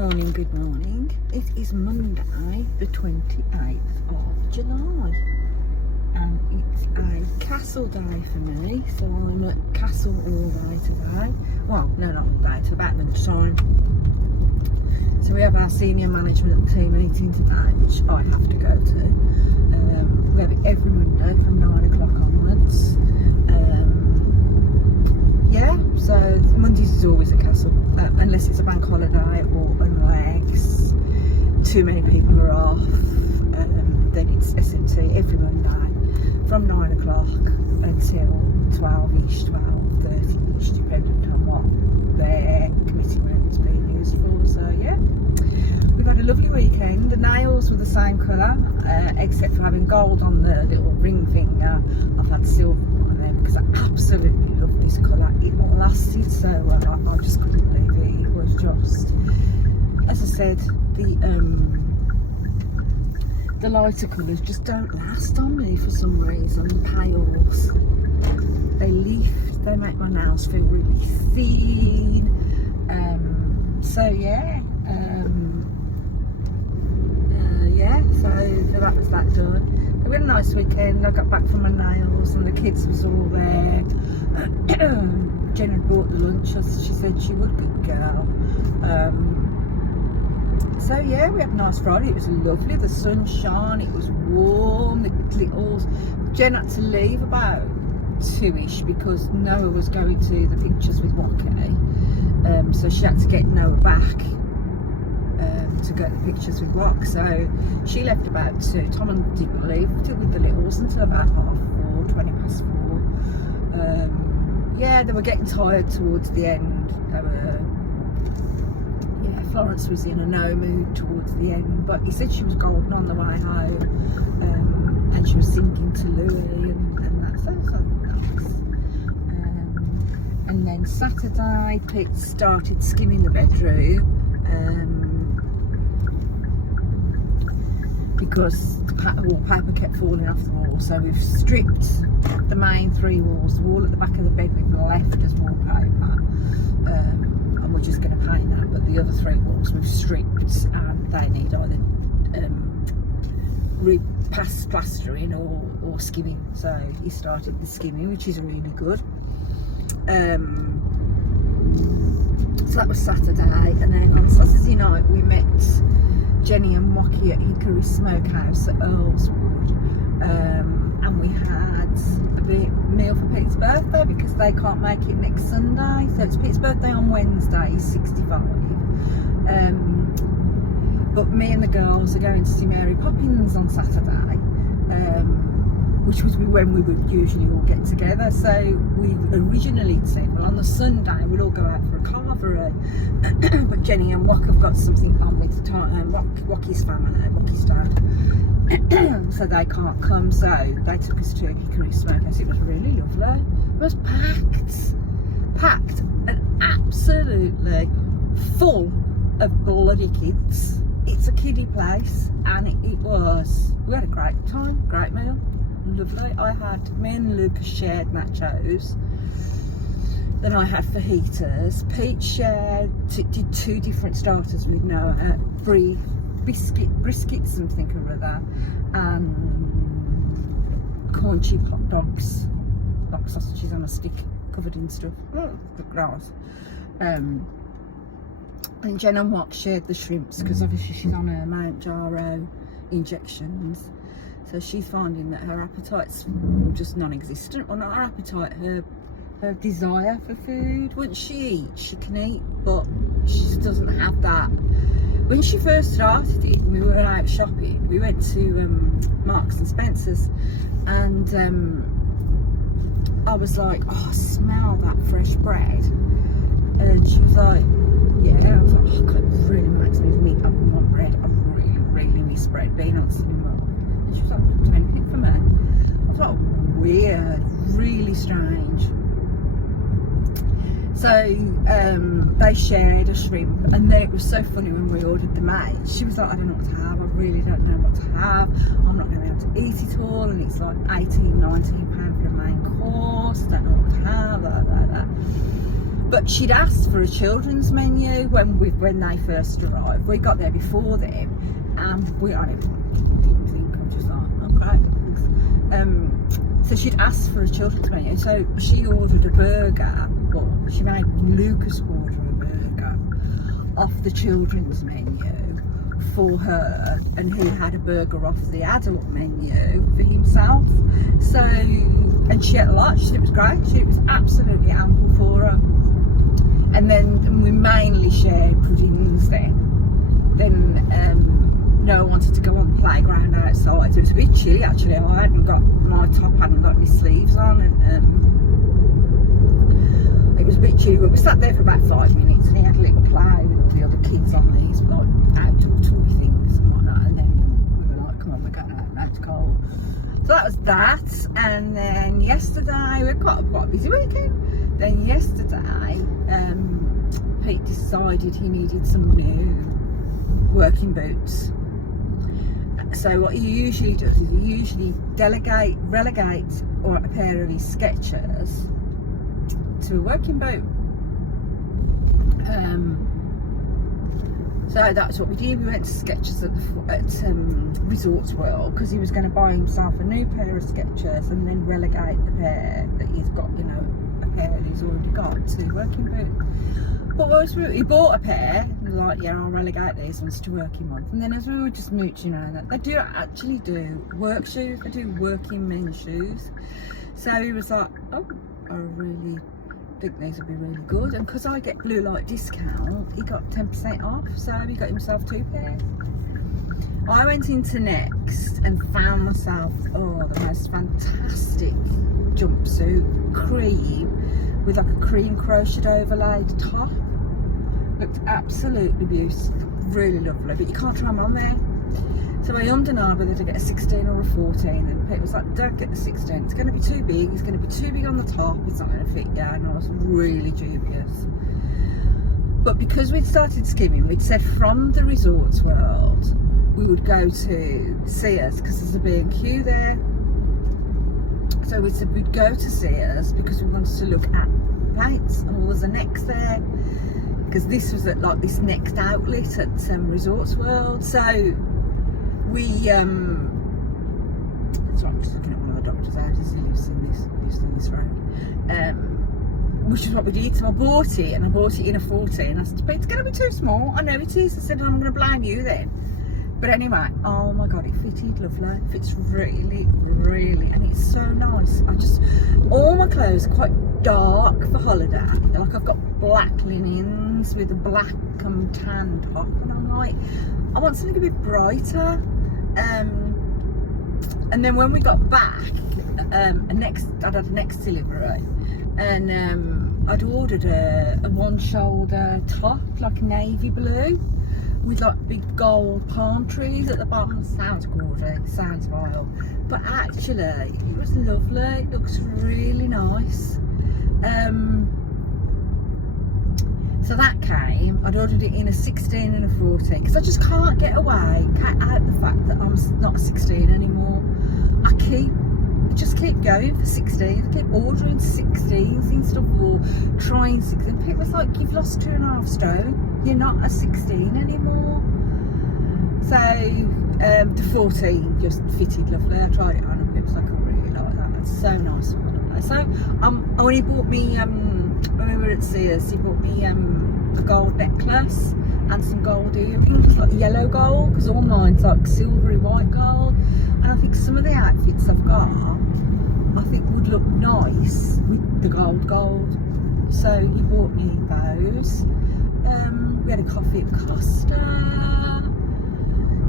Good morning. It is Monday, the 28th of July, and it's a castle day for me, so I'm at castle all day today. Well, no, not all day, till about lunchtime. So we have our senior management team meeting today, which I have to go to. We have it every Monday from 9 o'clock onwards. Yeah, so Mondays is always a castle, unless it's a bank holiday or unless too many people are off. Then it's SMT every Monday from 9 o'clock until 12ish, 12:30ish, depending on what their committee room is being used for. So yeah, we've had a lovely weekend. The nails were the same colour, except for having gold on the little ring finger. I've had silver on them because I absolutely love this colour. It lasted so well. I just couldn't believe it. It was just, as I said, the lighter colours just don't last on me for some reason. The pales, they lift, they make my nails feel really thin. So yeah, so that was that done. We had a nice weekend. I got back from my nails and the kids was all there. Jen had bought the lunch, as she said she would, good girl. So yeah, we had a nice Friday. It was lovely, the sun shone, it was warm, the littles. Jen had to leave about 2ish because Noah was going to the pictures with Wacky. So she had to get Noah back to get the pictures with Rock. So she left about 2. Tom and didn't leave with the littles until about 4:30, 20 past 4. Yeah, they were getting tired towards the end. Florence was in a no mood towards the end, but he said she was golden on the way home, and she was singing to Louis, and that's so nice. And then Saturday, Pete started skimming the bedroom because the wallpaper kept falling off the wall. So we've stripped the main 3 walls, the wall at the back of the bed we've left as wallpaper. And we're just going to paint that, but the other 3 walls we've stripped and they need either plastering or skimming. So he started the skimming, which is really good. So that was Saturday, and then on Saturday night we met Jenny and Wacky at Hickory Smokehouse at Earlswood, and we had a meal for Pete's birthday because they can't make it next Sunday. So it's Pete's birthday on Wednesday, he's 65. But me and the girls are going to see Mary Poppins on Saturday, which was when we would usually all get together. So we originally said, well, on the Sunday we'd all go out for a carvery, but Jenny and Wack have got something on with Wacky's family, Wacky's dad, so they can't come. So they took us to a Hickory Smokehouse. It was really lovely. It was packed and absolutely full of bloody kids. It's a kiddie place, and we had a great time, great meal, lovely. Me and Lucas shared nachos. Then I had fajitas. Pete did 2 different starters with Noah, free brisket something or other, and corn chip hot dogs, like sausages on a stick covered in stuff. Oh, gross. And Jen and Wack shared the shrimps because obviously she's on her Mount Jaro injections, so she's finding that her appetite's just non-existent. Well, not her appetite, her desire for food. Once she eats, she can eat, but she just doesn't have that. When she first started it, we were out shopping. We went to Marks and Spencer's, and I was like, oh, I smell that fresh bread. And she was like, yeah. And I was like, oh, God, it really makes me meat. I want bread. I really, really miss bread being on something wrong. And she was like, do anything for me? I was like, weird, really strange. So they shared a shrimp, and then it was so funny when we ordered the mate. She was like, I don't know what to have, I really don't know what to have, I'm not going to be able to eat it all, and it's like £18, £19 for a main course, I don't know what to have, blah, blah, blah. But she'd asked for a children's menu when they first arrived. We got there before them, and I didn't think. I'm just like, okay, thanks. So she'd asked for a children's menu. So she ordered a burger, but she made Lucas order a burger off the children's menu for her, and he had a burger off the adult menu for himself. So, and she ate a lot. She said it was great. It was absolutely ample for her. And then we mainly shared puddings then. Noah wanted to go on the playground outside. So it was a bit chilly actually. My top hadn't got any sleeves on, and it was a bit chilly. But we sat there for about 5 minutes, and he had a little play with all the other kids on these like outdoor toy things and whatnot. And then we were like, come on, we're going out, now it's cold. So that was that. And then yesterday, we had quite a busy weekend. Then yesterday, Pete decided he needed some new working boots. So what he usually does is he usually relegate or a pair of his Skechers to a working boot. So that's what we did. We went to Skechers at Resorts World because he was going to buy himself a new pair of Skechers and then relegate the pair that he's got, you know, a pair that he's already got to working boot. But he bought a pair, and was like, yeah, I'll relegate these ones to working ones. And then as we were just mooching on that, they do actually do work shoes, they do working men's shoes. So he was like, oh, I really think these would be really good. And because I get blue light discount, he got 10% off, so he got himself 2 pairs. I went into Next and found myself, the most fantastic jumpsuit, cream, with like a cream crocheted overlaid top. Looked absolutely beautiful, really lovely, but you can't try them on there. So I ummed and ahed whether to get a 16 or a 14, and Pete was like, don't get the 16, it's going to be too big, it's going to be too big on the top, it's not going to fit you, and I was really dubious. But because we'd started skimming, we'd said from the Resorts World we would go to Sears because there's a B&Q there. So we said we'd go to Sears because we wanted to look at plates, and there was a Next there because this was at like this Next outlet at Resorts World. So we that's right, I'm just looking at one of the doctor's houses who lives in this road, which is what we did. So I bought it, and I bought it in a 14. I said, but it's going to be too small. I know it is. I said, I'm going to blame you then. But anyway, oh my god, it fitted lovely. It fits really, really, and it's so nice. All my clothes are quite dark for holiday. Like I've got black linens with a black tan top, and I'm like, I want something a bit brighter. And then when we got back, I'd had a Next delivery, and I'd ordered a one-shoulder top, like navy blue, with like big gold palm trees at the bottom. Sounds gorgeous, sounds vile, but actually it was lovely. It looks really nice. So that came. I'd ordered it in a 16 and a 14 because I just can't get out the fact that I'm not a 16 anymore. I just keep going for 16. I keep ordering 16s instead of trying 16. People was like, you've lost 2.5 stone. You're not a 16 anymore. So the 14 just fitted lovely. I tried it on, and it was like, I really like that. It's so nice. So when he bought me when we were at Sears, he bought me a gold necklace and some gold earrings, like yellow gold, because all mine's like silvery white gold. And I think some of the outfits I've got, I think would look nice with the gold. So he bought me those. We had a coffee at Costa.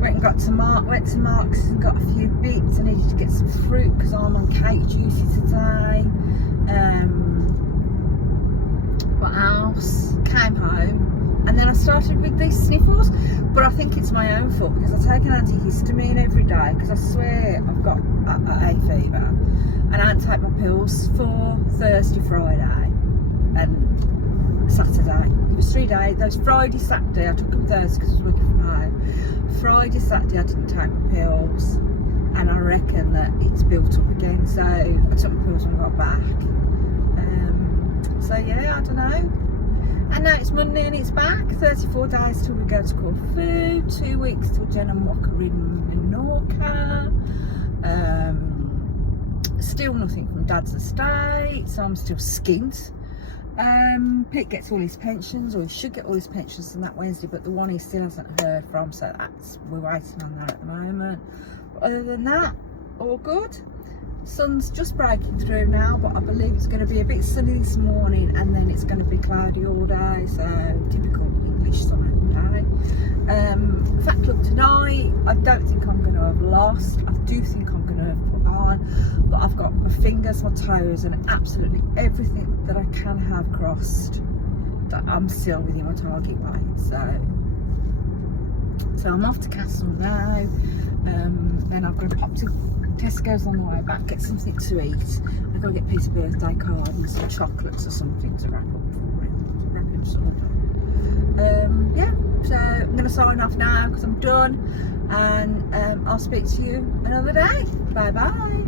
Went to Marks and got a few bits. I needed to get some fruit because I'm on cake duty today. What else? Came home, and then I started with these sniffles, but I think it's my own fault because I take an antihistamine every day because I swear I've got a fever, and I don't take my pills for Thursday, Friday and Saturday. It was 3 days. Those Friday, Saturday, I took them Thursday because I was working from home. Friday, Saturday I didn't take my pills, and I reckon that it's built up again, so I took my pills when I got back. So yeah, I don't know. And now it's Monday and it's back. 34 days till we go to Corfu, 2 weeks till Jen and Walker in Menorca. Still nothing from Dad's estate, so I'm still skint. Pete gets all his pensions, or he should get all his pensions on that Wednesday, but the one he still hasn't heard from, so we're waiting on that at the moment. But other than that, all good. Sun's just breaking through now, but I believe it's going to be a bit sunny this morning and then it's going to be cloudy all day, so typical English summer day. In fact, look, tonight I don't think I'm going to have lost. I do think I'm going to have put on, but I've got my fingers, my toes and absolutely everything that I can have crossed that I'm still within my target weight. So I'm off to Castle now. Then I'm going to pop to Tesco's on the way back, get something to eat. I've got to get Pete's birthday card and some chocolates or something to wrap up for him, wrap him something. Yeah, so I'm going to sign off now because I'm done, and I'll speak to you another day. Bye bye.